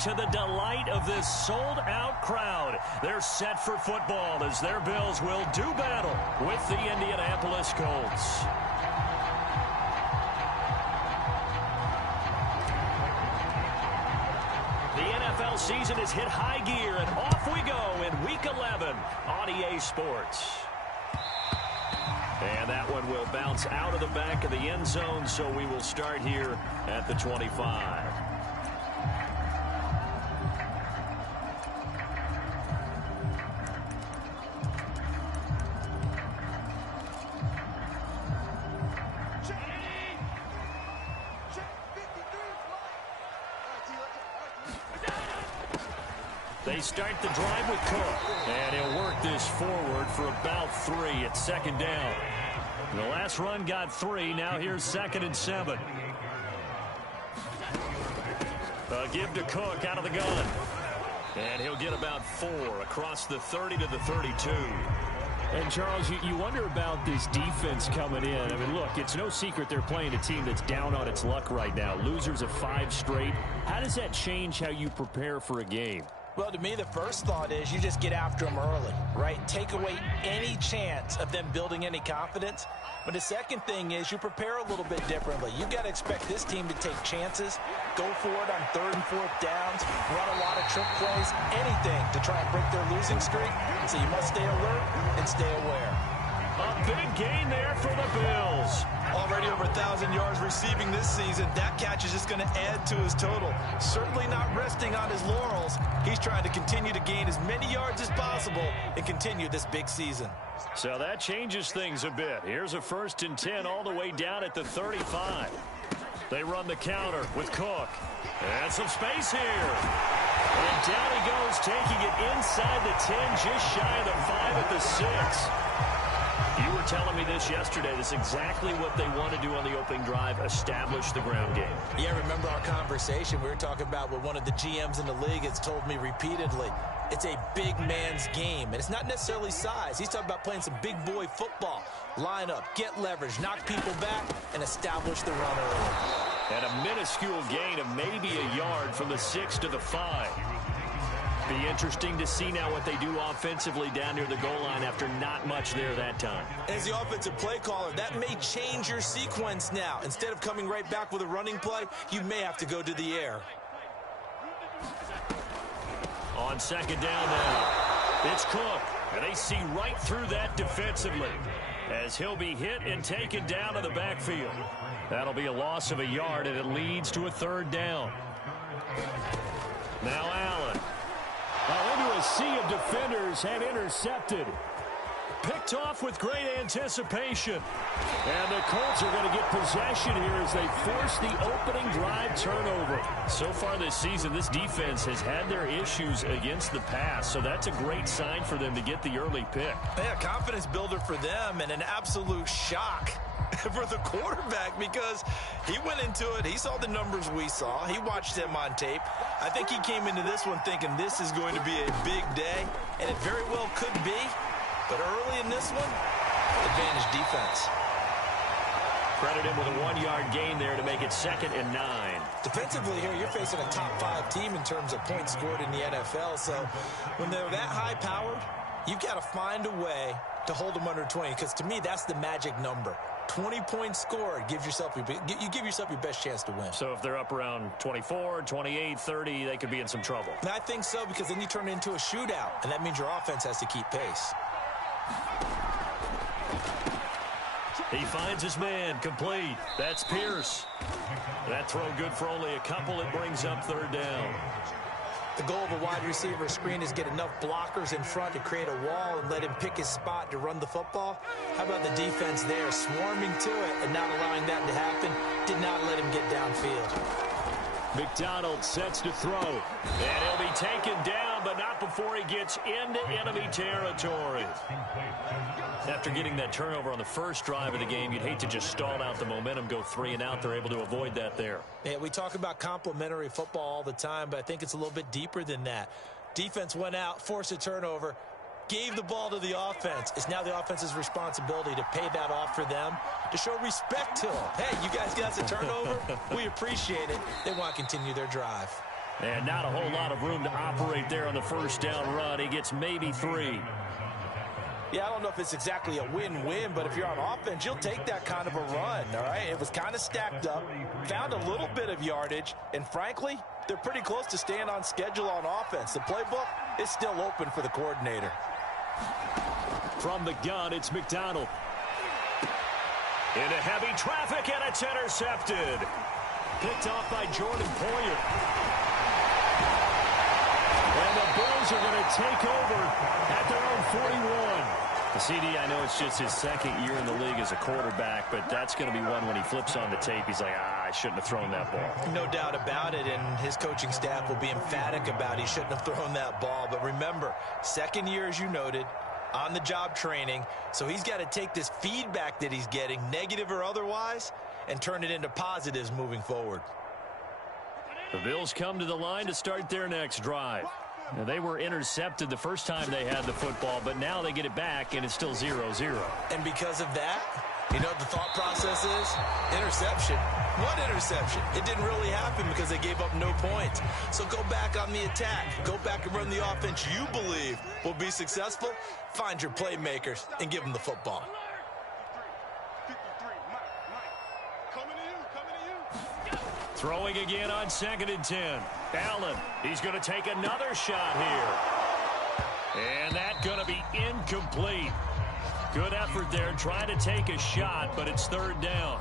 to the delight of this sold-out crowd. They're set for football as their Bills will do battle with the Indianapolis Colts. The NFL season has hit high gear, and off we go in Week 11 on EA Sports. And that one will bounce out of the back of the end zone, so we will start here at the 25. They start the drive with Cook, and he'll work this forward for about 3 at second down. The last run got 3. Now here's 2nd and 7. A give to Cook out of the gun. And he'll get about 4 across the 30 to the 32. And, Charles, you wonder about this defense coming in. I mean, look, it's no secret they're playing a team that's down on its luck right now. Losers of 5 straight. How does that change how you prepare for a game? Well, to me, the first thought is you just get after them early, right? Take away any chance of them building any confidence. But the second thing is you prepare a little bit differently. You've got to expect this team to take chances, go for it on 3rd and 4th downs, run a lot of trick plays, anything to try and break their losing streak. So you must stay alert and stay aware. A big gain there for the Bills. Already over 1,000 yards receiving this season. That catch is just going to add to his total. Certainly not resting on his laurels. He's trying to continue to gain as many yards as possible and continue this big season. So that changes things a bit. Here's a 1st and 10 all the way down at the 35. They run the counter with Cook. And some space here. And down he goes, taking it inside the 10, just shy of the 5 at the 6. You were telling me this yesterday. This is exactly what they want to do on the opening drive, establish the ground game. Yeah, remember our conversation. We were talking about what one of the GMs in the league has told me repeatedly. It's a big man's game, and it's not necessarily size. He's talking about playing some big boy football. Line up, get leverage, knock people back, and establish the run early. And a minuscule gain of maybe a yard from the 6 to the 5. Be interesting to see now what they do offensively down near the goal line after not much there that time. As the offensive play caller, that may change your sequence now. Instead of coming right back with a running play, you may have to go to the air. On 2nd down now, it's Cook, and they see right through that defensively as he'll be hit and taken down to the backfield. That'll be a loss of a yard, and it leads to a 3rd down. Now Allen. Into a sea of defenders and intercepted. Picked off with great anticipation. And the Colts are going to get possession here as they force the opening drive turnover. So far this season, this defense has had their issues against the pass, so that's a great sign for them to get the early pick. Yeah, confidence builder for them and an absolute shock for the quarterback because he went into it. He saw the numbers we saw. He watched them on tape. I think he came into this one thinking this is going to be a big day, and it very well could be. But early in this one, advantage defense. Credit him with a 1-yard gain there to make it 2nd and 9. Defensively here, you're facing a top-5 team in terms of points scored in the NFL. So when they're that high-powered, you've got to find a way to hold them under 20. Because to me, that's the magic number. 20 points scored, you give yourself your best chance to win. So if they're up around 24, 28, 30, they could be in some trouble. And I think so, because then you turn it into a shootout, and that means your offense has to keep pace. He finds his man, complete. That's Pierce. That throw good for only a couple. It brings up 3rd down. The goal of a wide receiver screen is get enough blockers in front to create a wall and let him pick his spot to run the football. How about the defense there, swarming to it and not allowing that to happen? Did not let him get downfield. McDonald sets to throw. And he'll be taken down, but not before he gets into enemy territory. After getting that turnover on the first drive of the game, you'd hate to just stall out the momentum, go 3 and out. They're able to avoid that there. Yeah, we talk about complementary football all the time, but I think it's a little bit deeper than that. Defense went out, forced a turnover, gave the ball to the offense. It's now the offense's responsibility to pay that off for them, to show respect to them. Hey, you guys got us a turnover? We appreciate it. They want to continue their drive. And not a whole lot of room to operate there on the first down run. He gets maybe 3. Yeah, I don't know if it's exactly a win-win, but if you're on offense, you'll take that kind of a run, all right? It was kind of stacked up, found a little bit of yardage, and frankly, they're pretty close to staying on schedule on offense. The playbook is still open for the coordinator. From the gun, it's McDonald. Into heavy traffic, and it's intercepted. Picked off by Jordan Poyer. And the Bills are going to take over at their own 41. The CD, I know it's just his second year in the league as a quarterback, but that's going to be one when he flips on the tape. He's like, I shouldn't have thrown that ball. No doubt about it, and his coaching staff will be emphatic about he shouldn't have thrown that ball. But remember, second year, as you noted, on-the-job training, so he's got to take this feedback that he's getting, negative or otherwise, and turn it into positives moving forward. The Bills come to the line to start their next drive. Now, they were intercepted the first time they had the football, but now they get it back, and it's still 0-0. And because of that, you know what the thought process is? Interception. What interception? It didn't really happen because they gave up no points. So go back on the attack. Go back and run the offense you believe will be successful. Find your playmakers and give them the football. Throwing again on 2nd and 10. Allen, he's going to take another shot here. And that's going to be incomplete. Good effort there trying to take a shot, but it's 3rd down.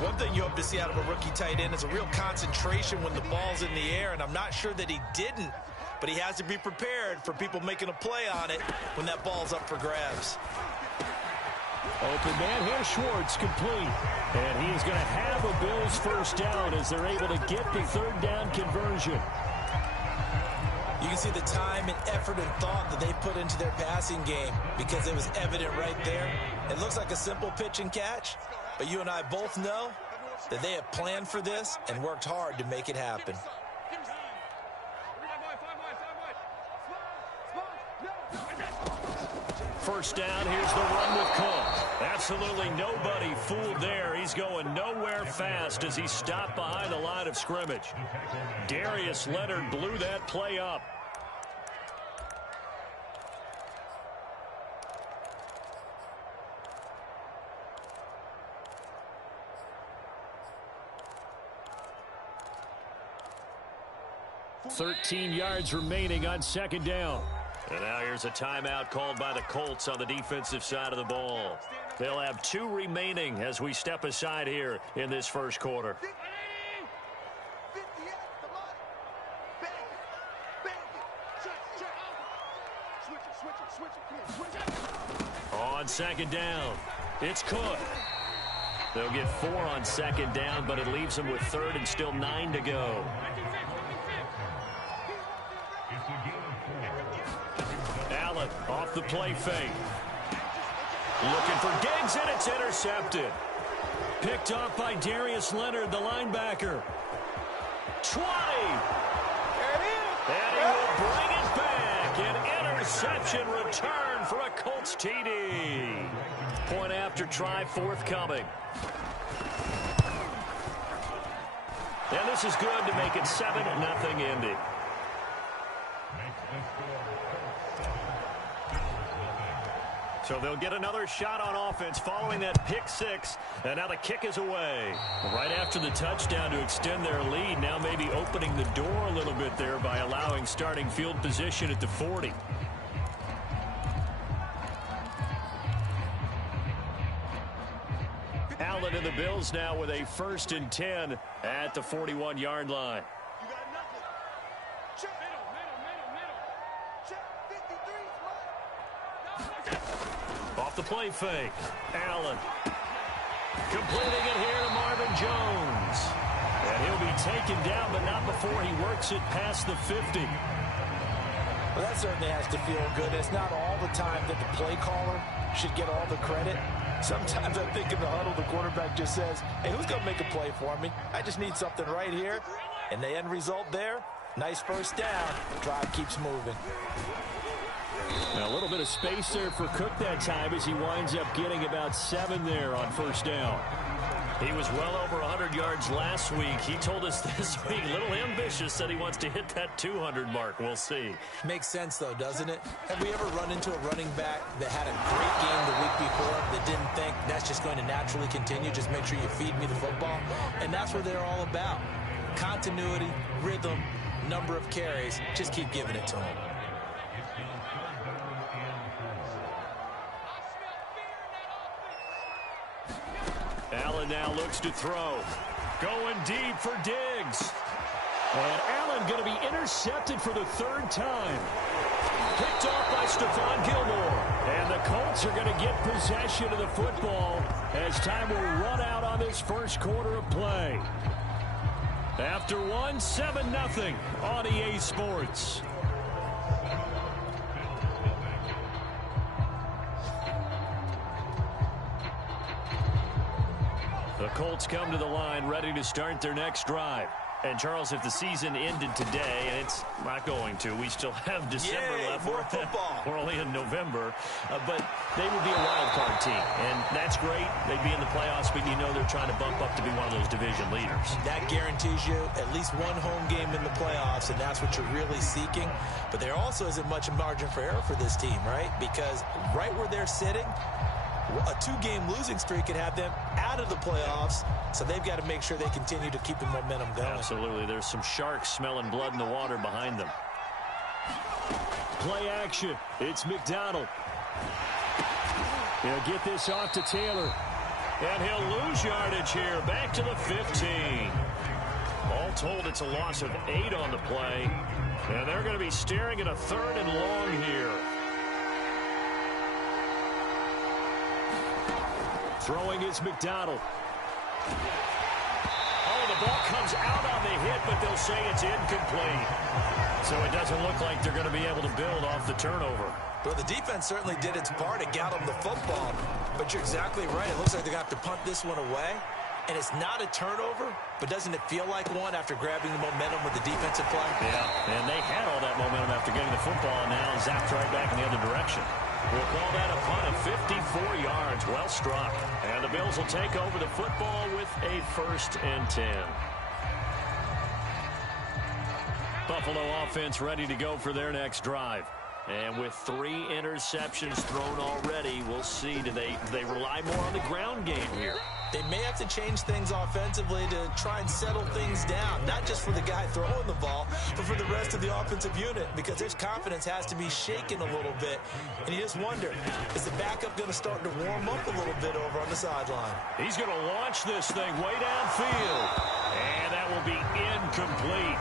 One thing you hope to see out of a rookie tight end is a real concentration when the ball's in the air, and I'm not sure that he didn't, but he has to be prepared for people making a play on it when that ball's up for grabs. Open man here, Schwartz, complete. And he is going to have a Bills first down as they're able to get the 3rd down conversion. You can see the time and effort and thought that they put into their passing game because it was evident right there. It looks like a simple pitch and catch, but you and I both know that they have planned for this and worked hard to make it happen. First down, here's the run with Cook. Absolutely nobody fooled there. He's going nowhere fast as he stopped behind the line of scrimmage. Darius Leonard blew that play up. $13 yards remaining on 2nd down. And now here's a timeout called by the Colts on the defensive side of the ball. They'll have 2 remaining as we step aside here in this first quarter. On 2nd down, it's Cook. They'll get 4 on 2nd down, but it leaves them with 3rd and still 9 to go. Allen off the play fake. Looking for Diggs, and it's intercepted. Picked off by Darius Leonard, the linebacker. 20. And he will bring it back. An interception return for a Colts TD. Point after try forthcoming. And this is good to make it 7-0 Indy. So they'll get another shot on offense following that pick 6, and now the kick is away. Right after the touchdown to extend their lead, now maybe opening the door a little bit there by allowing starting field position at the 40. Allen and the Bills now with a 1st and 10 at the 41-yard line. Off the play fake. Allen. Completing it here to Marvin Jones. And he'll be taken down, but not before he works it past the 50. Well, that certainly has to feel good. It's not all the time that the play caller should get all the credit. Sometimes I think in the huddle, the quarterback just says, hey, who's going to make a play for me? I just need something right here. And the end result there, nice first down. Drive keeps moving. Now a little bit of space there for Cook that time as he winds up getting about 7 there on 1st down. He was well over 100 yards last week. He told us this week, a little ambitious, said he wants to hit that 200 mark. We'll see. Makes sense, though, doesn't it? Have we ever run into a running back that had a great game the week before that didn't think that's just going to naturally continue? Just make sure you feed me the football. And that's what they're all about. Continuity, rhythm, number of carries. Just keep giving it to him. Allen now looks to throw. Going deep for Diggs. And Allen going to be intercepted for the third time. Picked off by Stephon Gilmore. And the Colts are going to get possession of the football as time will run out on this first quarter of play. After 7-0 on EA Sports. The Colts come to the line ready to start their next drive. And, Charles, if the season ended today, and it's not going to, we still have December left. More football. We're only in November. But they would be a wild card team. And that's great. They'd be in the playoffs, but you know they're trying to bump up to be one of those division leaders. That guarantees you at least one home game in the playoffs, and that's what you're really seeking. But there also isn't much margin for error for this team, right? Because right where they're sitting, a 2-game losing streak could have them out of the playoffs, so they've got to make sure they continue to keep the momentum going. Absolutely. There's some sharks smelling blood in the water behind them. Play action. It's McDonald. He'll get this off to Taylor. And he'll lose yardage here. Back to the 15. All told, it's a loss of 8 on the play. And they're going to be staring at a 3rd and long here. Throwing is McDonald. Oh, the ball comes out on the hit, but they'll say it's incomplete. So it doesn't look like they're going to be able to build off the turnover. Well, the defense certainly did its part to get them the football. But you're exactly right. It looks like they're going to have to punt this one away. And it's not a turnover, but doesn't it feel like one after grabbing the momentum with the defensive play? Yeah, and they had all that momentum after getting the football, and now zapped right back in the other direction. We'll call that a punt of 54 yards. Well struck. And the Bills will take over the football with a 1st and 10. Buffalo offense ready to go for their next drive. And with 3 interceptions thrown already, we'll see. Do they rely more on the ground game here? They may have to change things offensively to try and settle things down, not just for the guy throwing the ball, but for the rest of the offensive unit, because his confidence has to be shaken a little bit. And you just wonder, is the backup going to start to warm up a little bit over on the sideline? He's going to launch this thing way downfield. And that will be incomplete.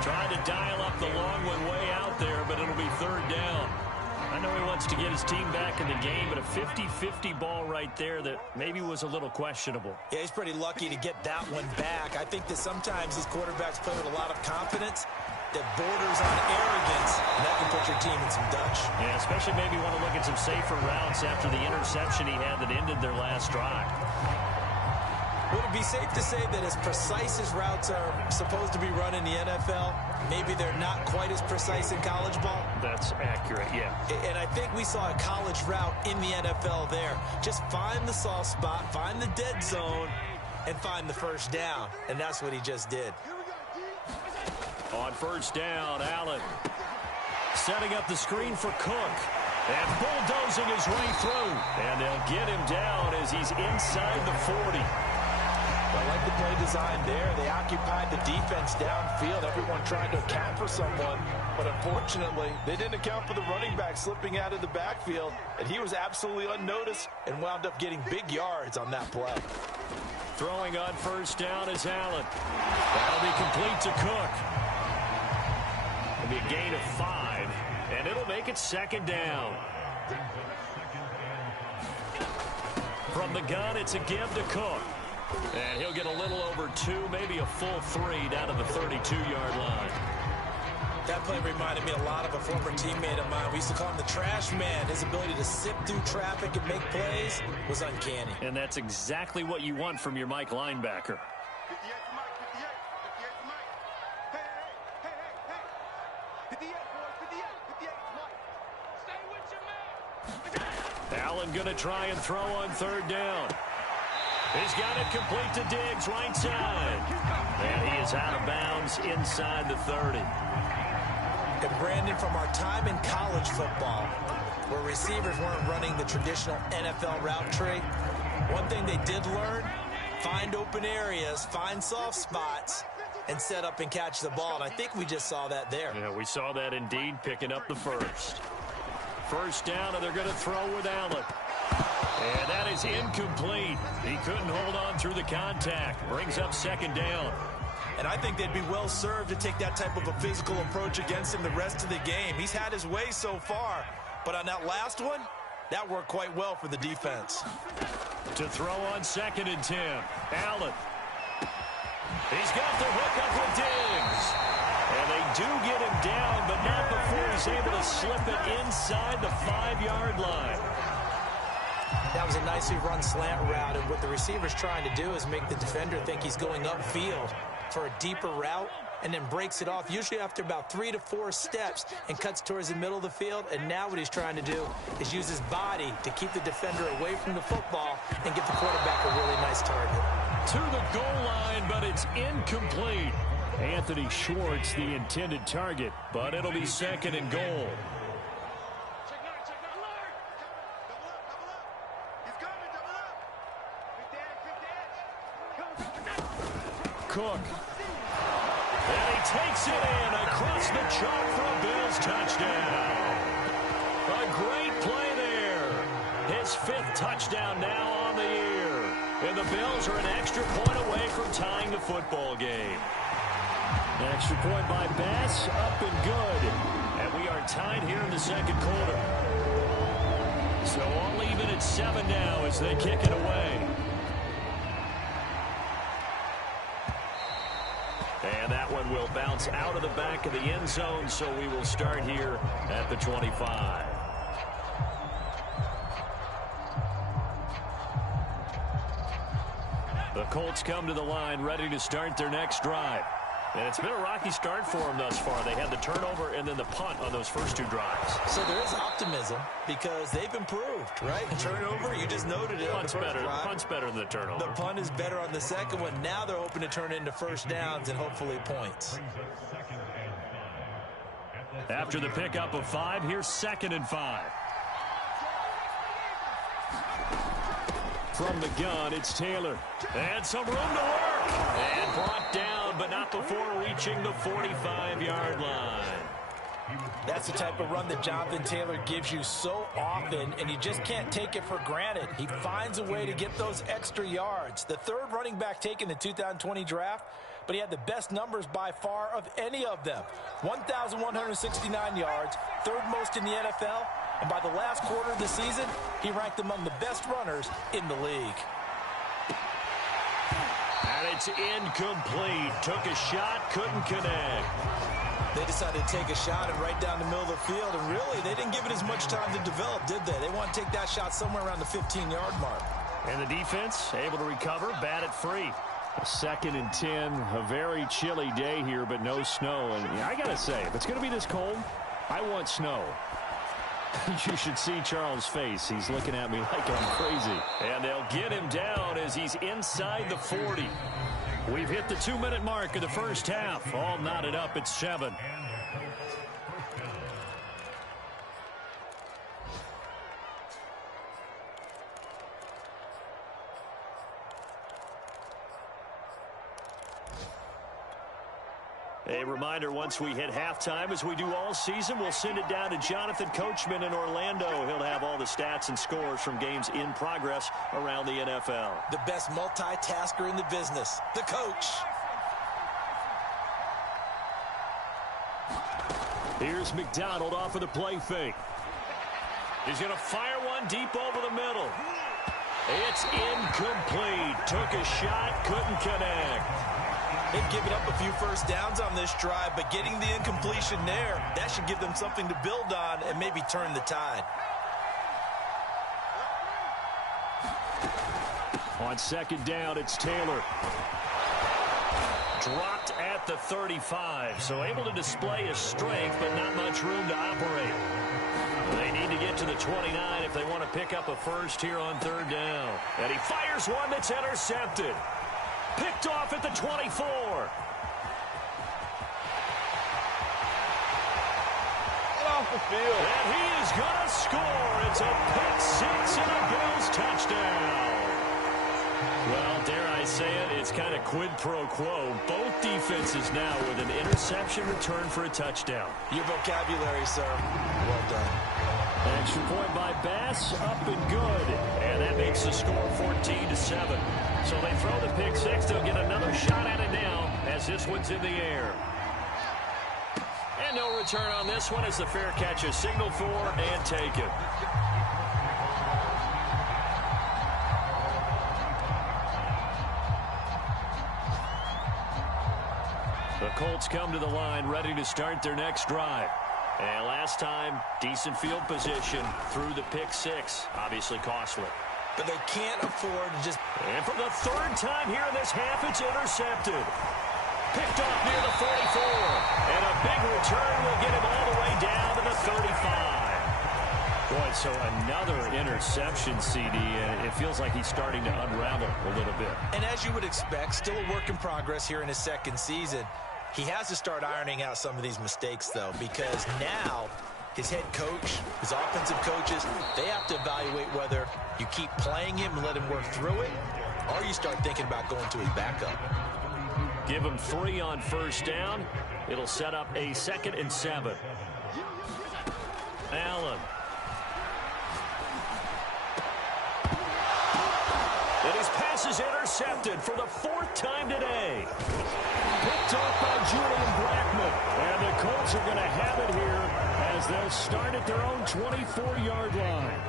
Trying to dial up the long one way out there, but it'll be 3rd down. I know he wants to get his team back in the game, but a 50-50 ball right there that maybe was a little questionable. Yeah, he's pretty lucky to get that one back. I think that sometimes these quarterbacks play with a lot of confidence that borders on arrogance, and that can put your team in some Dutch. Yeah, especially maybe want to look at some safer routes after the interception he had that ended their last drive. Would it be safe to say that as precise as routes are supposed to be run in the NFL, maybe they're not quite as precise in college ball? That's accurate, yeah. And I think we saw a college route in the NFL there. Just find the soft spot, find the dead zone, and find the 1st down. And that's what he just did. On 1st down, Allen setting up the screen for Cook. And bulldozing his way through. And they'll get him down as he's inside the 40. I like the play design there. They occupied the defense downfield. Everyone trying to account for someone. But unfortunately, they didn't account for the running back slipping out of the backfield. And he was absolutely unnoticed and wound up getting big yards on that play. Throwing on 1st down is Allen. That'll be complete to Cook. It'll be a gain of 5. And it'll make it 2nd down. From the gun, it's a give to Cook. And he'll get a little over 2, maybe a full 3 down to the 32-yard line. That play reminded me a lot of a former teammate of mine. We used to call him the trash man. His ability to sift through traffic and make plays was uncanny. And that's exactly what you want from your Mike linebacker. Allen going to try and throw on 3rd down. He's got it complete to Diggs, right side. And he is out of bounds inside the 30. And Brandon, from our time in college football, where receivers weren't running the traditional NFL route tree, one thing they did learn, find open areas, find soft spots, and set up and catch the ball. And I think we just saw that there. Yeah, we saw that indeed, picking up the first. First down, and they're going to throw with Allen. And that is incomplete. He couldn't hold on through the contact. Brings up second down. And I think they'd be well served to take that type of a physical approach against him the rest of the game. He's had his way so far, but on that last one, that worked quite well for the defense. To throw on 2nd and 10. Allen. He's got the hook up with Diggs. And they do get him down, but not before he's able to slip it inside the 5-yard line. That was a nicely run slant route, and what the receiver's trying to do is make the defender think he's going upfield for a deeper route, and then breaks it off, usually after about 3 to 4 steps, and cuts towards the middle of the field. And now what he's trying to do is use his body to keep the defender away from the football and get the quarterback a really nice target. To the goal line, but it's incomplete. Anthony Schwartz, the intended target, but it'll be 2nd and goal. Cook. And he takes it in across the chalk for a Bills touchdown. A great play there. His 5th touchdown now on the year. And the Bills are an extra point away from tying the football game. An extra point by Bass, up and good. And we are tied here in the 2nd quarter. So all even at 7 now as they kick it away. And that one will bounce out of the back of the end zone, so we will start here at the 25. The Colts come to the line, ready to start their next drive. And it's been a rocky start for them thus far. They had the turnover and then the punt on those first 2 drives. So there is optimism because they've improved, right? Turnover, you just noted it on the first drive. Punt's better than the turnover. The punt is better on the second one. Now they're hoping to turn into first downs and hopefully points. After the pickup of 5, here's 2nd and 5. From the gun, it's Taylor. And some room to work. And brought down, but not before reaching the 45-yard line. That's the type of run that Jonathan Taylor gives you so often, and you just can't take it for granted. He finds a way to get those extra yards. The 3rd running back taken in the 2020 draft, but he had the best numbers by far of any of them. 1,169 yards, 3rd most in the NFL. And by the last quarter of the season, he ranked among the best runners in the league. And it's incomplete. Took a shot, couldn't connect. They decided to take a shot and right down the middle of the field. And really, they didn't give it as much time to develop, did they? They want to take that shot somewhere around the 15-yard mark. And the defense able to recover, bat it free. A 2nd and 10, a very chilly day here, but no snow. And I got to say, if it's going to be this cold, I want snow. You should see Charles' face. He's looking at me like I'm crazy. And they'll get him down as he's inside the 40. We've hit the 2-minute mark of the first half. All knotted up at 7. A reminder, once we hit halftime, as we do all season, we'll send it down to Jonathan Coachman in Orlando. He'll have all the stats and scores from games in progress around the NFL. The best multitasker in the business, the coach. Here's McDonald off of the play fake. He's going to fire one deep over the middle. It's incomplete. Took a shot, couldn't connect. They've given up a few first downs on this drive, but getting the incompletion there, that should give them something to build on and maybe turn the tide. On 2nd down, it's Taylor. Dropped at the 35, so able to display his strength, but not much room to operate. They need to get to the 29 if they want to pick up a first here on third down. And he fires one that's intercepted. Picked off at the 24. Off the field. And he is going to score. It's a pick six and a Bills touchdown. Well, dare I say it, it's kind of quid pro quo. Both defenses now with an interception return for a touchdown. Your vocabulary, sir. Well done. Extra point by Bass, up and good. And that makes the score 14-7. So they throw the pick six. They'll get another shot at it now as this one's in the air. And no return on this one as the fair catch is signaled for and taken. The Colts come to the line ready to start their next drive. And last time, decent field position through the pick six. Obviously costly. But they can't afford to just... And for the third time here in this half, it's intercepted. Picked off near the 44. And a big return will get him all the way down to the 35. Boy, so another interception, CD, and it feels like he's starting to unravel a little bit. And as you would expect, still a work in progress here in his second season. He has to start ironing out some of these mistakes, though, because now his head coach, his offensive coaches, they have to evaluate whether you keep playing him and let him work through it, or you start thinking about going to his backup. Give him 3 on first down. It'll set up a 2nd and 7. Allen. And his pass is intercepted for the 4th time today. Picked off by Julian Blackmon. And the Colts are going to have it here as they'll start at their own 24-yard line.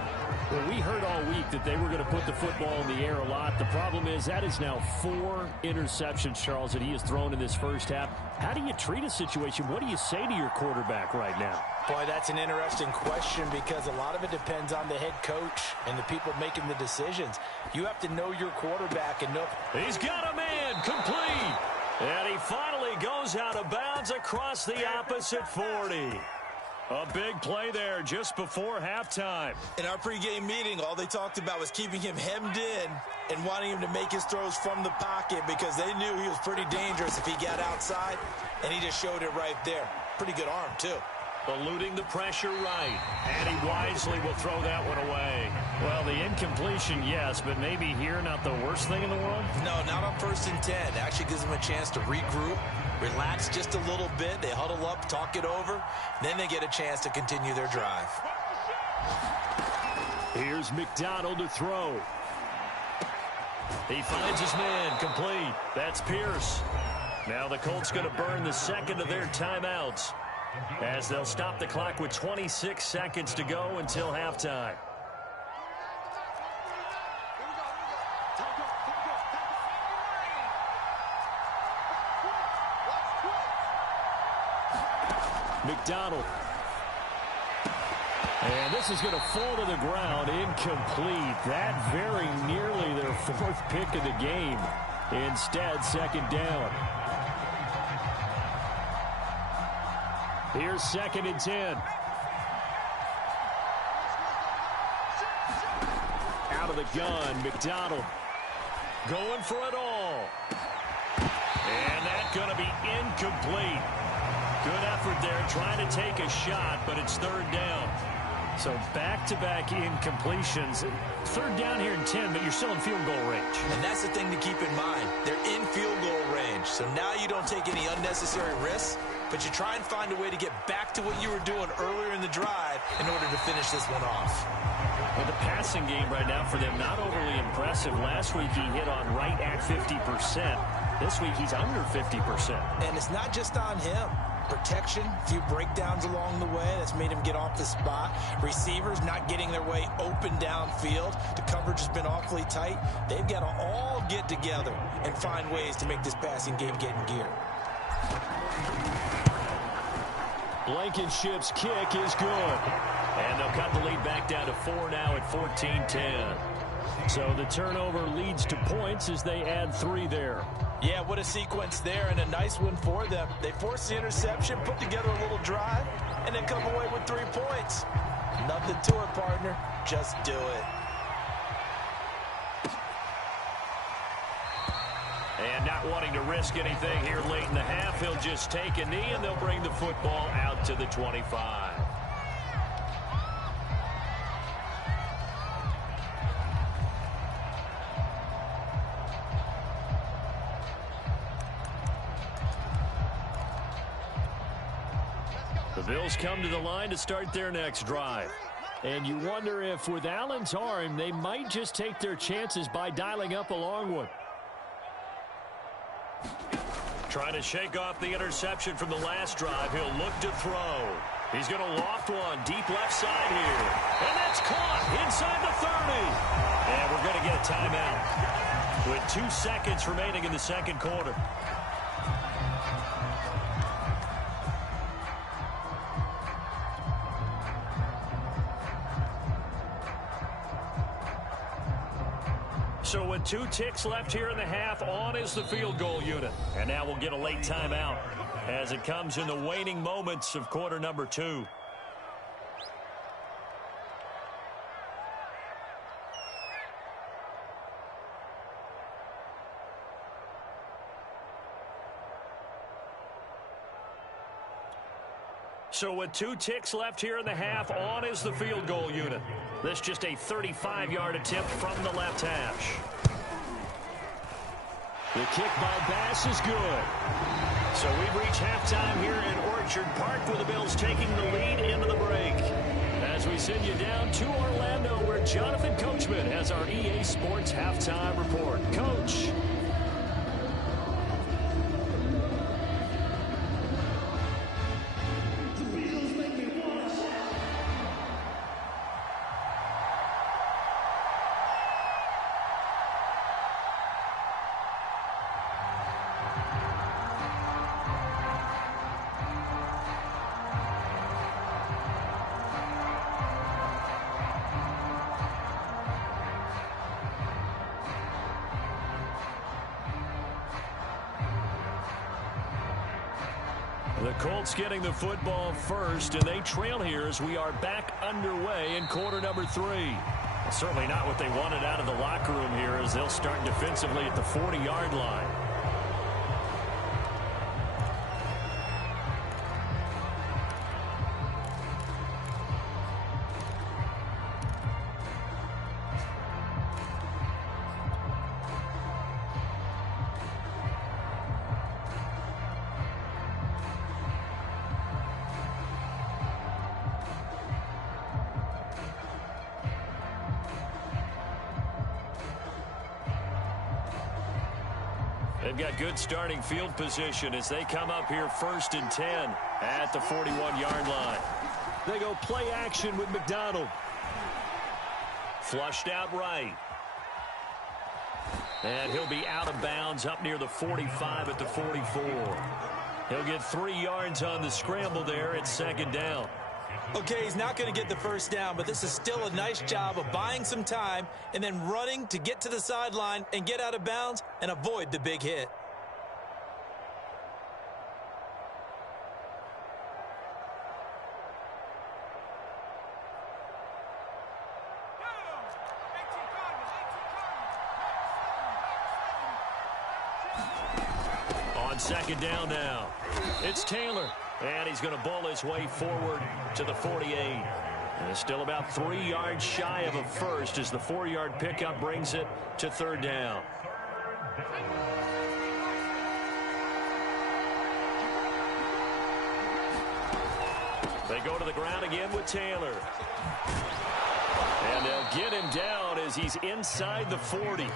Well, we heard all week that they were going to put the football in the air a lot. The problem is that is now 4 interceptions, Charles, that he has thrown in this first half. How do you treat a situation? What do you say to your quarterback right now? Boy, that's an interesting question because a lot of it depends on the head coach and the people making the decisions. You have to know your quarterback and know... He's got a man, complete. And he finally goes out of bounds across the opposite 40. A big play there just before halftime. In our pregame meeting, all they talked about was keeping him hemmed in and wanting him to make his throws from the pocket because they knew he was pretty dangerous if he got outside, and he just showed it right there. Pretty good arm, too. Eluding the pressure right, and he wisely will throw that one away. Well, the incompletion, yes, but maybe here not the worst thing in the world? No, not on 1st and 10. Actually gives them a chance to regroup, relax just a little bit. They huddle up, talk it over. Then they get a chance to continue their drive. Here's McDonald to throw. He finds his man, complete. That's Pierce. Now the Colts going to burn the 2nd of their timeouts as they'll stop the clock with 26 seconds to go until halftime. McDonald. And this is going to fall to the ground, incomplete. That very nearly their 4th pick of the game. Instead, 2nd down. Here's 2nd and 10. Out of the gun, McDonald going for it all. And that's going to be incomplete. Good effort there, trying to take a shot, but it's 3rd down. So back-to-back incompletions. 3rd down here in 10, but you're still in field goal range. And that's the thing to keep in mind. They're in field goal range, so now you don't take any unnecessary risks, but you try and find a way to get back to what you were doing earlier in the drive in order to finish this one off. Well, the passing game right now for them, not overly impressive. Last week he hit on right at 50%. This week he's under 50%. And it's not just on him. Protection, a few breakdowns along the way. That's made him get off the spot. Receivers not getting their way open downfield. The coverage has been awfully tight. They've got to all get together and find ways to make this passing game get in gear. Blankenship's kick is good. And they'll cut the lead back down to 4 now at 14-10. So the turnover leads to points as they add 3 there. Yeah, what a sequence there, and a nice one for them. They forced the interception, put together a little drive, and then come away with 3 points. Nothing to it, partner. Just do it. And not wanting to risk anything here late in the half, he'll just take a knee, and they'll bring the football out to the 25. The Bills come to the line to start their next drive. And you wonder if with Allen's arm, they might just take their chances by dialing up a long one. Trying to shake off the interception from the last drive. He'll look to throw. He's going to loft one deep left side here. And that's caught inside the 30. And we're going to get a timeout with 2 seconds remaining in the second quarter. So with 2 ticks left here in the half, on is the field goal unit. And now we'll get a late timeout as it comes in the waning moments of quarter number 2. So with 2 ticks left here in the half, on is the field goal unit. This just a 35-yard attempt from the left hash. The kick by Bass is good. So we reach halftime here in Orchard Park with the Bills taking the lead into the break. As we send you down to Orlando where Jonathan Coachman has our EA Sports halftime report. Coach. The Colts getting the football first, and they trail here as we are back underway in quarter number 3. Well, certainly not what they wanted out of the locker room here as they'll start defensively at the 40-yard line. They've got good starting field position as they come up here 1st and 10 at the 41-yard line. They go play action with McDonald. Flushed out right. And he'll be out of bounds up near the 45 at the 44. He'll get 3 yards on the scramble there at 2nd down. Okay, he's not going to get the first down, but this is still a nice job of buying some time and then running to get to the sideline and get out of bounds and avoid the big hit. On 2nd down now, it's Taylor. And he's going to bowl his way forward to the 48. And it's still about 3 yards shy of a first as the 4-yard pickup brings it to 3rd down. They go to the ground again with Taylor. And they'll get him down as he's inside the 40.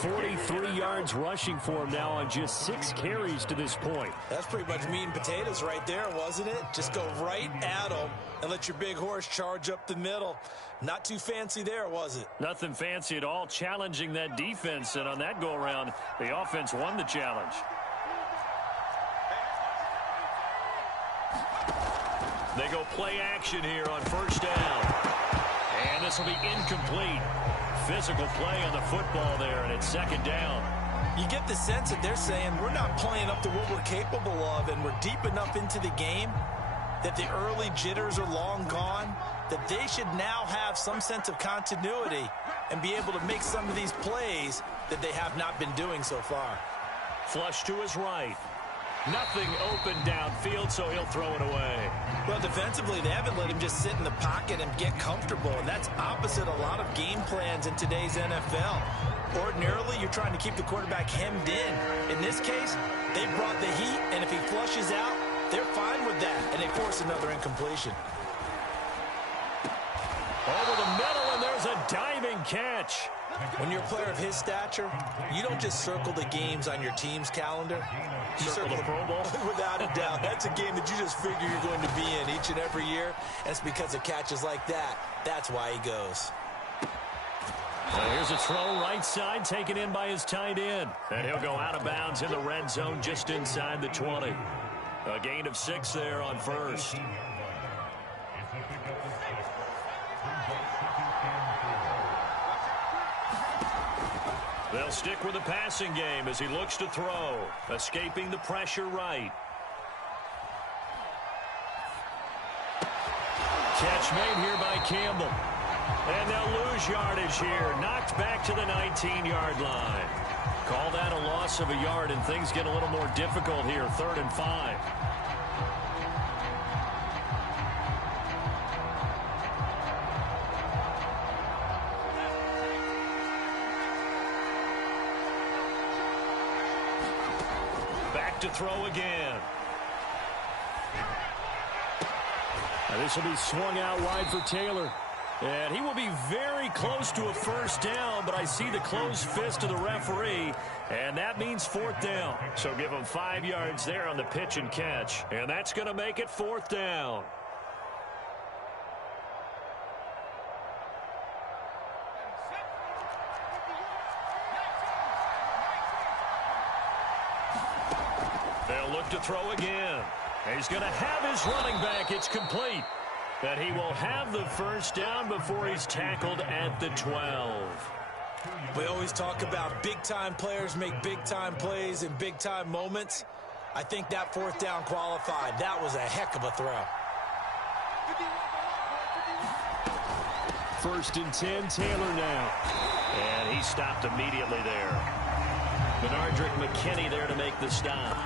43 yards rushing for him now on just 6 carries to this point. That's pretty much meat and potatoes right there, wasn't it? Just go right at him and let your big horse charge up the middle. Not too fancy there, was it? Nothing fancy at all, challenging that defense. And on that go-around, the offense won the challenge. They go play action here on 1st down. And this will be incomplete. Physical play on the football there, and it's 2nd down. You get the sense that they're saying we're not playing up to what we're capable of, and we're deep enough into the game that the early jitters are long gone, that they should now have some sense of continuity and be able to make some of these plays that they have not been doing so far. Flush to his right. Nothing open downfield, so he'll throw it away. Well, defensively, they haven't let him just sit in the pocket and get comfortable, and that's opposite a lot of game plans in today's NFL. Ordinarily, you're trying to keep the quarterback hemmed in. In this case, they brought the heat, and if he flushes out, they're fine with that, and they force another incompletion. Over the middle, and there's a diving catch. When you're a player of his stature, you don't just circle the games on your team's calendar. You Circle the Pro Bowl? Without a doubt. That's a game that you just figure you're going to be in each and every year, and it's because of catches like that. That's why he goes. Here's a throw right side, taken in by his tight end. And he'll go out of bounds in the red zone just inside the 20. A gain of 6 there on first. They'll stick with the passing game as he looks to throw. Escaping the pressure right. Catch made here by Campbell. And they'll lose yardage here. Knocked back to the 19-yard line. Call that a loss of a yard, and things get a little more difficult here. 3rd and 5. To throw again. Now this will be swung out wide for Taylor. And he will be very close to a first down, but I see the closed fist of the referee, and that means 4th down. So give him 5 yards there on the pitch and catch, and that's going to make it 4th down. They'll look to throw again. He's going to have his running back. It's complete. And he will have the first down before he's tackled at the 12. We always talk about big-time players make big-time plays in big-time moments. I think that 4th down qualified. That was a heck of a throw. 1st and 10, Taylor now. And he stopped immediately there. Benardrick McKinney there to make the stop.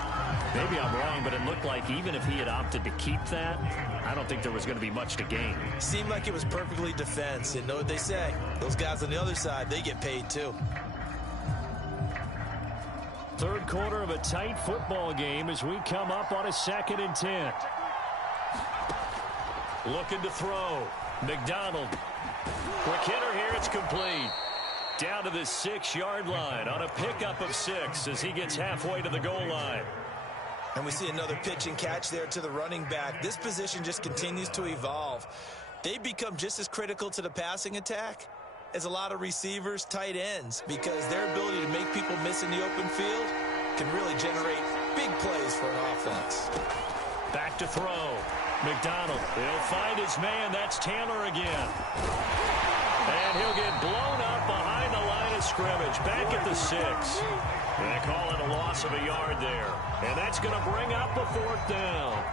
Maybe I'm wrong, but it looked like even if he had opted to keep that, I don't think there was going to be much to gain. Seemed like it was perfectly defense. And know what they say? Those guys on the other side, they get paid too. 3rd quarter of a tight football game as we come up on a 2nd and 10. Looking to throw. McDonald. Quick hitter here. It's complete. Down to the 6-yard line on a pickup of 6 as he gets halfway to the goal line. And we see another pitch and catch there to the running back. This position just continues to evolve. They become just as critical to the passing attack as a lot of receivers, tight ends, because their ability to make people miss in the open field can really generate big plays for an offense. Back to throw. McDonald. He'll find his man. That's Taylor again. And he'll get blown up behind the line of scrimmage. Back at the 6. They call it a loss of a yard there. And that's going to bring up a 4th down.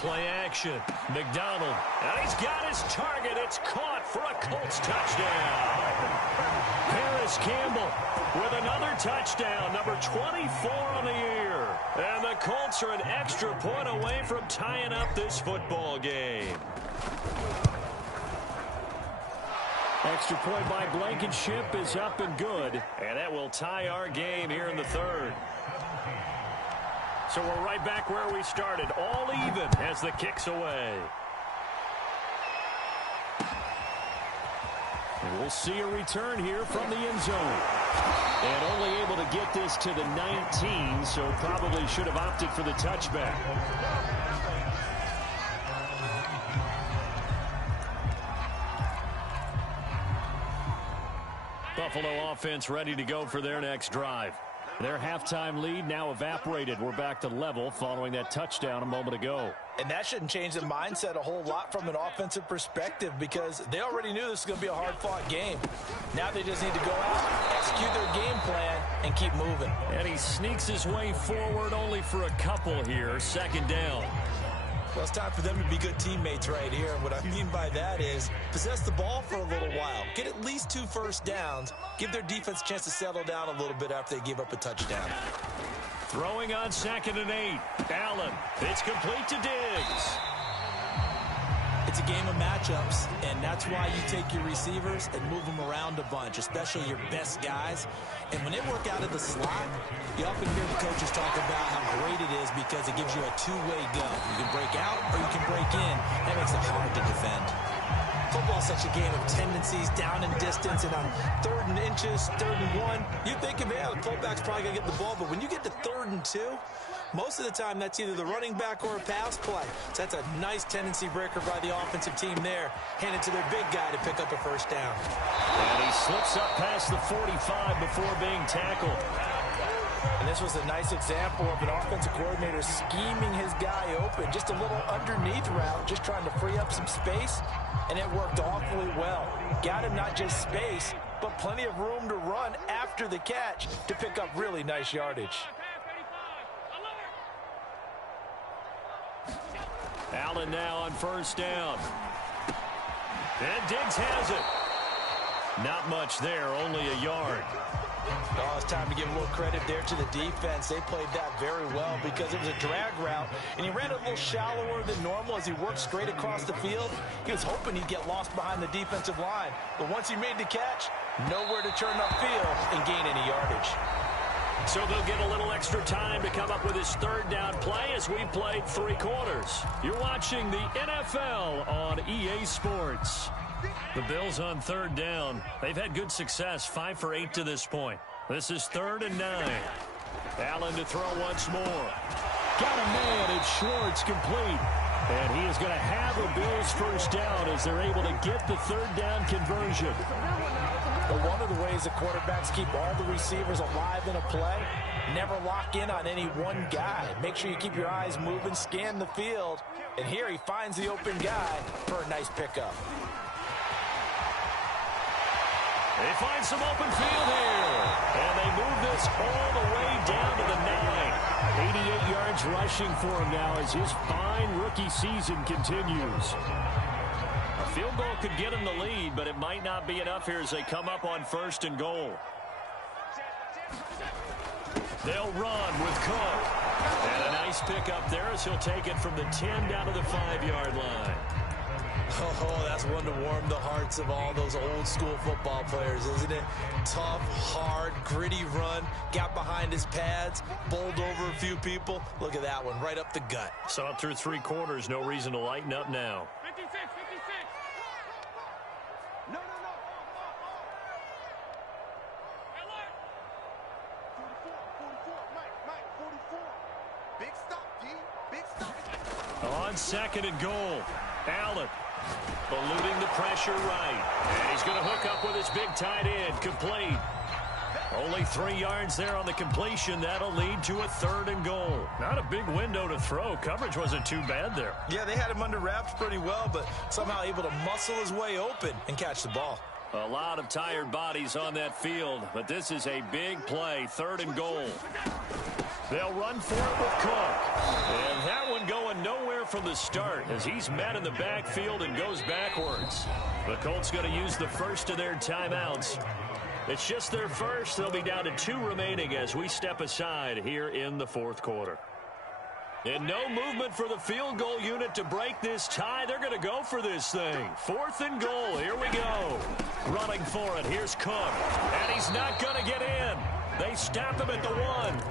Play action. McDonald. And he's got his target. It's caught for a Colts touchdown. Paris Campbell with another touchdown. Number 24 on the year. And the Colts are an extra point away from tying up this football game. Extra point by Blankenship is up and good. And that will tie our game here in the 3rd. So we're right back where we started, all even as the kick's away. And we'll see a return here from the end zone. And only able to get this to the 19, so probably should have opted for the touchback. Buffalo offense ready to go for their next drive. Their halftime lead now evaporated. We're back to level following that touchdown a moment ago. And that shouldn't change the mindset a whole lot from an offensive perspective because they already knew this was going to be a hard-fought game. Now they just need to go out, execute their game plan, and keep moving. And he sneaks his way forward only for a couple here. Second down. Well, it's time for them to be good teammates right here. What I mean by that is possess the ball for a little while. Get at least 2 first downs. Give their defense a chance to settle down a little bit after they give up a touchdown. Throwing on 2nd and 8. Allen. It's complete to Diggs. It's a game of matchups, and that's why you take your receivers and move them around a bunch, especially your best guys. And when they work out of the slot, you often hear the coaches talk about how great it is because it gives you a two-way go. You can break out or you can break in. That makes it hard to defend. Football's such a game of tendencies, down and distance, and on 3rd and inches, 3rd and 1, you think of, the fullback's probably going to get the ball, but when you get to 3rd and 2, most of the time that's either the running back or a pass play. So that's a nice tendency breaker by the offensive team there. Hand it to their big guy to pick up a first down. And he slips up past the 45 before being tackled. And this was a nice example of an offensive coordinator scheming his guy open. Just a little underneath route, just trying to free up some space. And it worked awfully well. Got him not just space, but plenty of room to run after the catch to pick up really nice yardage. Allen now on first down. And Diggs has it. Not much there, only a yard. Oh, it's time to give a little credit there to the defense. They played that very well because it was a drag route, and he ran a little shallower than normal as he worked straight across the field. He was hoping he'd get lost behind the defensive line, but once he made the catch, nowhere to turn upfield and gain any yardage. So they'll get a little extra time to come up with his 3rd down play as we played 3 quarters. You're watching the NFL on EA Sports. The Bills on 3rd down. They've had good success, 5 for 8 to this point. This is 3rd and 9. Allen to throw once more. Got a man, it's Schwartz, complete. And he is going to have a Bills first down as they're able to get the 3rd down conversion. But one of the ways the quarterbacks keep all the receivers alive in a play, never lock in on any one guy. Make sure you keep your eyes moving, scan the field. And here he finds the open guy for a nice pickup. They find some open field here. And they move this all the way down to the 9. 88 yards rushing for him now as his fine rookie season continues. A field goal could get him the lead, but it might not be enough here as they come up on 1st and goal. They'll run with Cook. And a nice pickup there as he'll take it from the 10 down to the 5-yard line. Oh, that's one to warm the hearts of all those old school football players, isn't it? Tough, hard, gritty run, got behind his pads, bowled over a few people. Look at that one, right up the gut. Saw it through 3 quarters, no reason to lighten up now. 56. No. 44, Mike, 44. Big stop, D. Big stop. On 2nd and goal, Allen eluding the pressure right. And he's going to hook up with his big tight end, complete. Only 3 yards there on the completion. That'll lead to a 3rd and goal. Not a big window to throw. Coverage wasn't too bad there. Yeah, they had him under wraps pretty well, but somehow able to muscle his way open and catch the ball. A lot of tired bodies on that field, but this is a big play, 3rd and goal. They'll run for it with Cook. And that one going nowhere from the start as he's met in the backfield and goes backwards. The Colts going to use the first of their timeouts. It's just their first. They'll be down to 2 remaining as we step aside here in the 4th quarter. And no movement for the field goal unit to break this tie. They're going to go for this thing. 4th and goal. Here we go. Running for it. Here's Cook. And he's not going to get in. They stop him at the 1.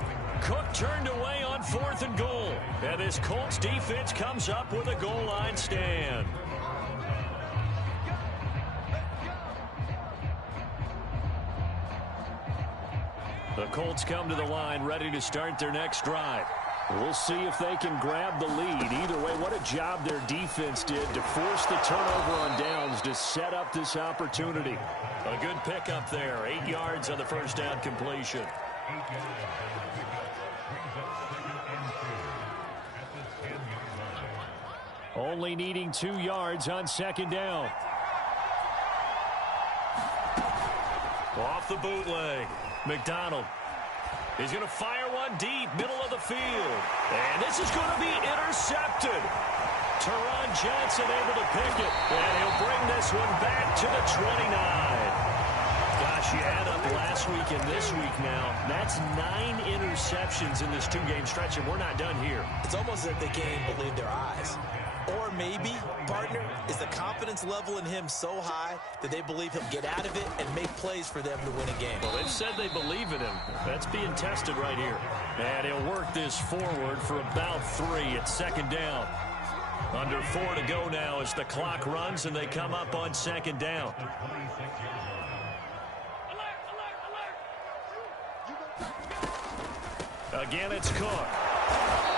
Cook turned away on 4th and goal. And this Colts defense comes up with a goal line stand. The Colts come to the line ready to start their next drive. We'll see if they can grab the lead. Either way, what a job their defense did to force the turnover on downs to set up this opportunity. A good pickup there. 8 yards on the first down completion. Only needing 2 yards on second down. Off the bootleg. McDonald. He's going to fire one deep, middle of the field. And this is going to be intercepted. Teron Johnson able to pick it. And he'll bring this one back to the 29. Gosh, you add up last week and this week now. That's 9 interceptions in this 2-game stretch, and we're not done here. It's almost as if they can't even believe their eyes. Or maybe, partner, is the confidence level in him so high that they believe he'll get out of it and make plays for them to win a game. Well, they've said they believe in him. That's being tested right here. And he'll work this forward for about 3 at second down. Under 4 to go now as the clock runs and they come up on second down. Again, it's Cook.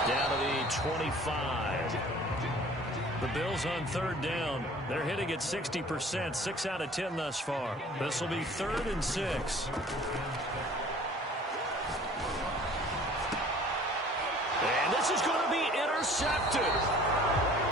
Down to the 25. The Bills on third down. They're hitting at 60%, 6 out of 10 thus far. This will be 3rd and 6. And this is going to be intercepted.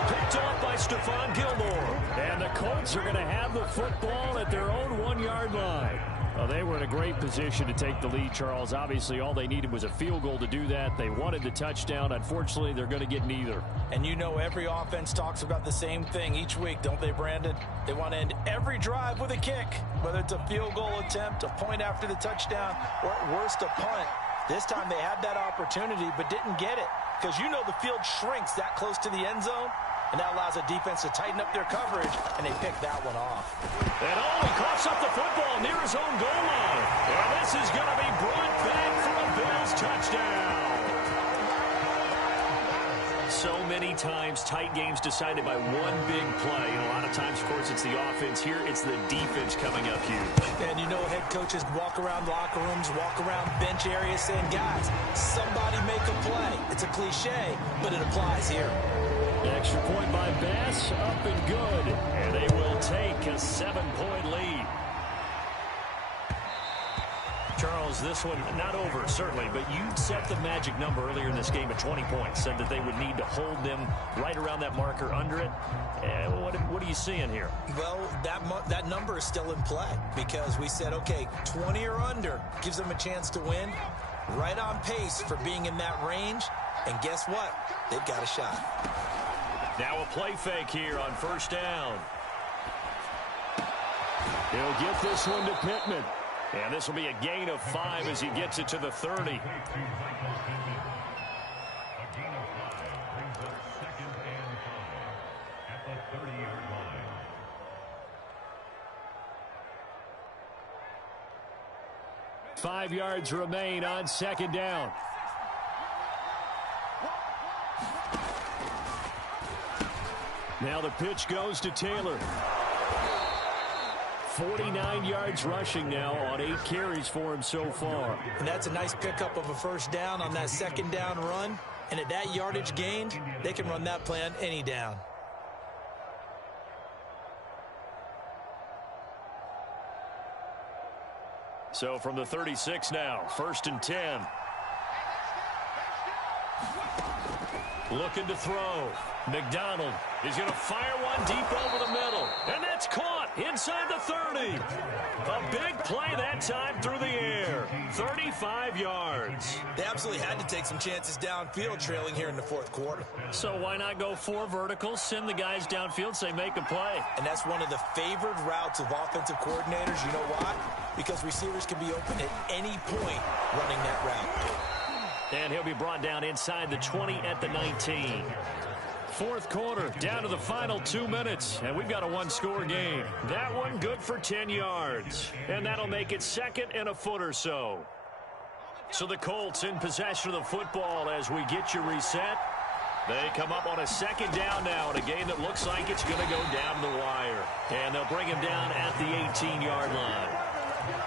Picked off by Stephon Gilmore. And the Colts are going to have the football at their own 1-yard line. Well, they were in a great position to take the lead, Charles. Obviously, all they needed was a field goal to do that. They wanted the touchdown. Unfortunately, they're going to get neither. And you know every offense talks about the same thing each week, don't they, Brandon? They want to end every drive with a kick, whether it's a field goal attempt, a point after the touchdown, or at worst, a punt. This time they had that opportunity but didn't get it because you know the field shrinks that close to the end zone. And that allows a defense to tighten up their coverage, and they pick that one off. And he coughs up the football near his own goal line. And this is going to be brought back for a Bills touchdown. So many times, tight games decided by one big play. And a lot of times, of course, it's the offense. Here, it's the defense coming up huge. And you know head coaches walk around locker rooms, walk around bench areas saying, guys, somebody make a play. It's a cliche, but it applies here. Extra point by Bass, up and good. And they will take a 7-point lead. Charles, this one not over, certainly, but you set the magic number earlier in this game at 20 points. Said that they would need to hold them right around that marker under it. And what are you seeing here? Well, that number is still in play because we said, okay, 20 or under gives them a chance to win. Right on pace for being in that range. And guess what? They've got a shot. Now a play fake here on first down. He'll get this one to Pittman. And this will be a gain of 5 as he gets it to the 30. 5 yards remain on second down. Now the pitch goes to Taylor. 49 yards rushing now on 8 carries for him so far. And that's a nice pickup of a first down on that second down run. And at that yardage gained, they can run that play on any down. So from the 36 now, 1st and 10. Looking to throw. McDonald is going to fire one deep over the middle. And that's caught inside the 30. A big play that time through the air. 35 yards. They absolutely had to take some chances downfield trailing here in the 4th quarter. So why not go 4 verticals, send the guys downfield, say make a play. And that's one of the favored routes of offensive coordinators. You know why? Because receivers can be open at any point running that route. And he'll be brought down inside the 20 at the 19. 4th quarter, down to the final 2 minutes, and we've got a 1-score game. That one good for 10 yards, and that'll make it 2nd and a foot or so. So the Colts in possession of the football as we get you reset. They come up on a 2nd down now in a game that looks like it's going to go down the wire. And they'll bring him down at the 18-yard line.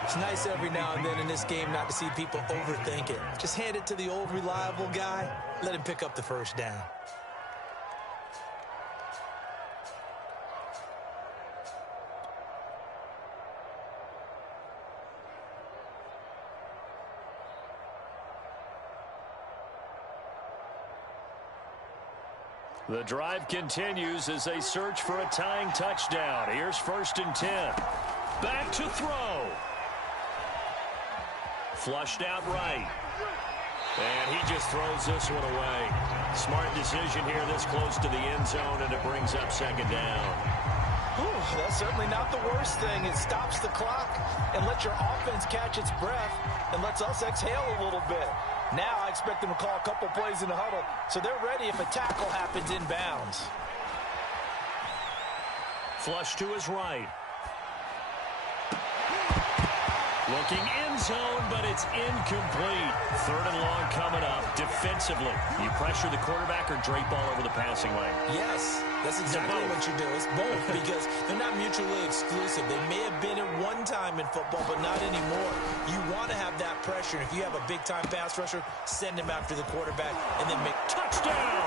It's nice every now and then in this game not to see people overthink it. Just hand it to the old reliable guy. Let him pick up the first down. The drive continues as they search for a tying touchdown. Here's 1st and 10. Back to throw. Flushed out right. And he just throws this one away. Smart decision here this close to the end zone, and it brings up 2nd down. Whew, that's certainly not the worst thing. It stops the clock and lets your offense catch its breath and lets us exhale a little bit. Now I expect them to call a couple plays in the huddle, so they're ready if a tackle happens inbounds. Flush to his right. Looking end zone, but it's incomplete. 3rd and long coming up. Defensively, you pressure the quarterback or drape all over the passing lane? Yes, that's exactly what you do. It's both because they're not mutually exclusive. They may have been at one time in football, but not anymore. You want to have that pressure. If you have a big-time pass rusher, send him after the quarterback and then make touchdown.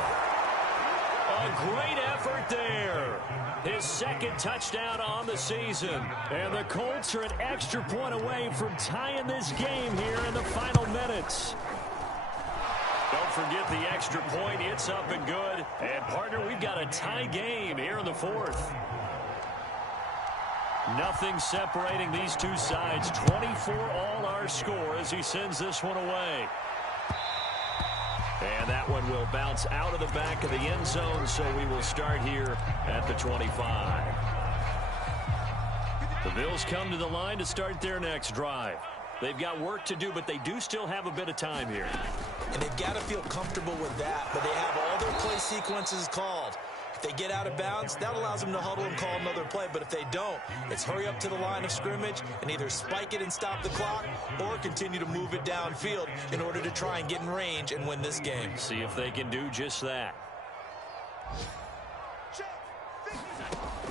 A great effort there. His 2nd touchdown on the season. And the Colts are an extra point away from tying this game here in the final minutes. Don't forget the extra point. It's up and good. And, partner, we've got a tie game here in the 4th. Nothing separating these two sides. 24 all our score as he sends this one away. And that one will bounce out of the back of the end zone, so we will start here at the 25. The Bills come to the line to start their next drive. They've got work to do, but they do still have a bit of time here. And they've got to feel comfortable with that, but they have all their play sequences called. If they get out of bounds, that allows them to huddle and call another play. But if they don't, it's hurry up to the line of scrimmage and either spike it and stop the clock or continue to move it downfield in order to try and get in range and win this game. See if they can do just that.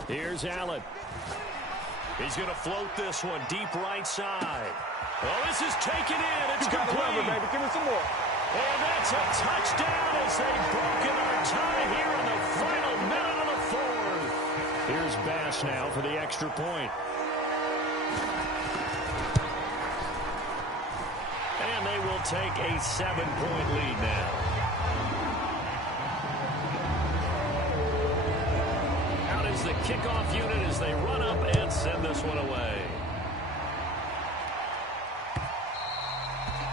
Here's Allen. He's going to float this one deep right side. Oh, this is taken in. It's complete. Baby. Give me some more. And that's a touchdown as they've broken our tie here in the final minute of the 4th. Here's Bass now for the extra point. And they will take a 7-point lead now. Out is the kickoff unit as they run up and send this one away.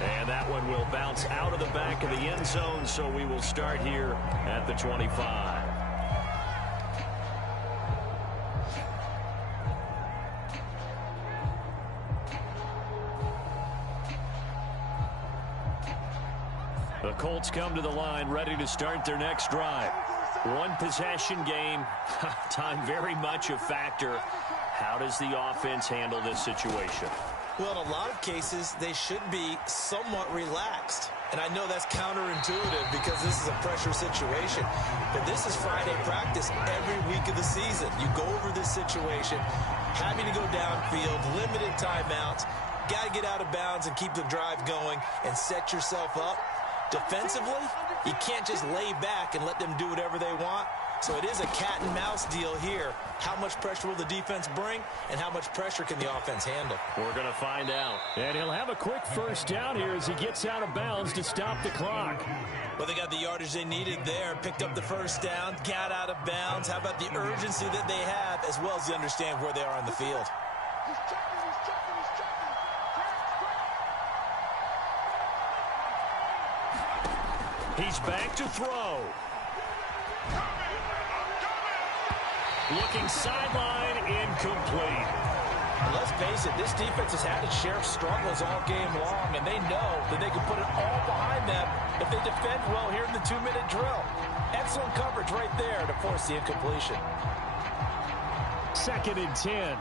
And that one will bounce out of the back of the end zone, so we will start here at the 25. The Colts come to the line, ready to start their next drive. One possession game, time very much a factor. How does the offense handle this situation? Well, in a lot of cases, they should be somewhat relaxed. And I know that's counterintuitive because this is a pressure situation. But this is Friday practice every week of the season. You go over this situation, having to go downfield, limited timeouts, got to get out of bounds and keep the drive going and set yourself up. Defensively, you can't just lay back and let them do whatever they want. So it is a cat and mouse deal here. How much pressure will the defense bring, and how much pressure can the offense handle? We're going to find out. And he'll have a quick 1st down here as he gets out of bounds to stop the clock. Well, they got the yardage they needed there, picked up the 1st down, got out of bounds. How about the urgency that they have, as well as they understand where they are on the field? He's back to throw. Looking sideline, incomplete. Let's face it, this defense has had its share of struggles all game long, and they know that they can put it all behind them if they defend well here in the 2-minute drill. Excellent coverage right there to force the incompletion. 2nd and 10.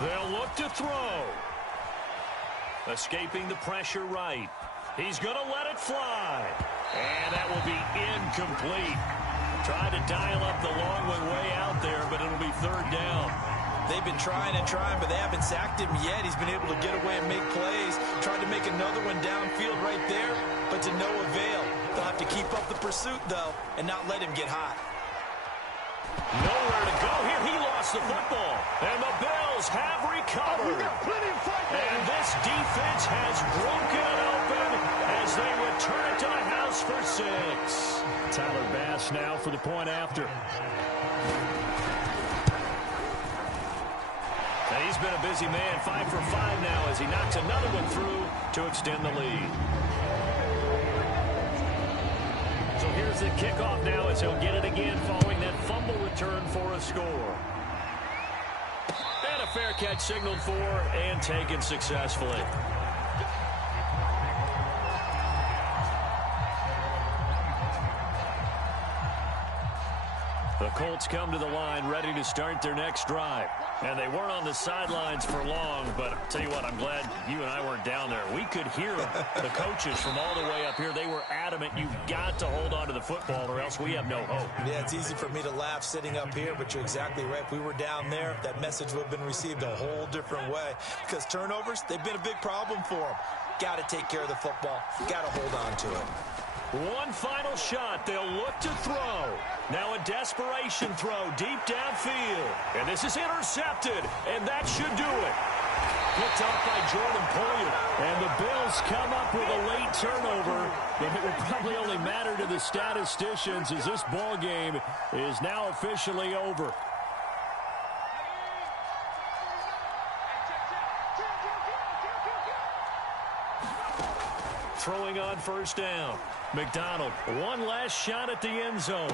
They'll look to throw. Escaping the pressure right. He's going to let it fly. And that will be incomplete. Tried to dial up the long one way out there, but it'll be 3rd down. They've been trying and trying, but they haven't sacked him yet. He's been able to get away and make plays. Tried to make another one downfield right there, but to no avail. They'll have to keep up the pursuit, though, and not let him get hot. Nowhere to go here. He lost the football. And the Bills have recovered. And this defense has broken it open 6. Tyler Bass now for the point after. He's been a busy man, 5 for 5 now as he knocks another one through to extend the lead. So here's the kickoff now as he'll get it again following that fumble return for a score. And a fair catch signaled for and taken successfully. The Colts come to the line ready to start their next drive. And they weren't on the sidelines for long, but I'll tell you what, I'm glad you and I weren't down there. We could hear the coaches from all the way up here. They were adamant, you've got to hold on to the football or else we have no hope. Yeah, it's easy for me to laugh sitting up here, but you're exactly right. If we were down there, that message would have been received a whole different way. Because turnovers, they've been a big problem for them. Got to take care of the football. Got to hold on to it. One final shot. They'll look to throw. Now a desperation throw deep downfield. And this is intercepted. And that should do it. Picked up by Jordan Poyer. And the Bills come up with a late turnover. But it will probably only matter to the statisticians as this ball game is now officially over. Throwing on first down. McDonald, one last shot at the end zone.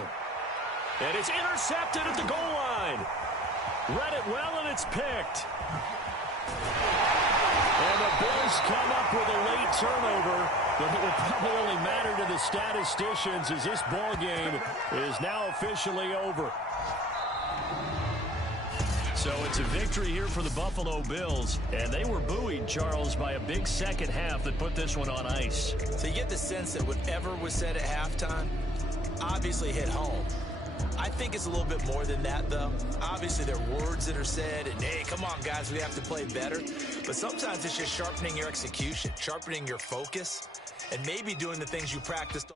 And it's intercepted at the goal line. Read it well, and it's picked. And the Bills come up with a late turnover, but it will probably only matter to the statisticians as this ball game is now officially over. So it's a victory here for the Buffalo Bills, and they were buoyed, Charles, by a big second half that put this one on ice. So you get the sense that whatever was said at halftime obviously hit home. I think it's a little bit more than that, though. Obviously, there are words that are said, and, hey, come on, guys, we have to play better. But sometimes it's just sharpening your execution, sharpening your focus, and maybe doing the things you practiced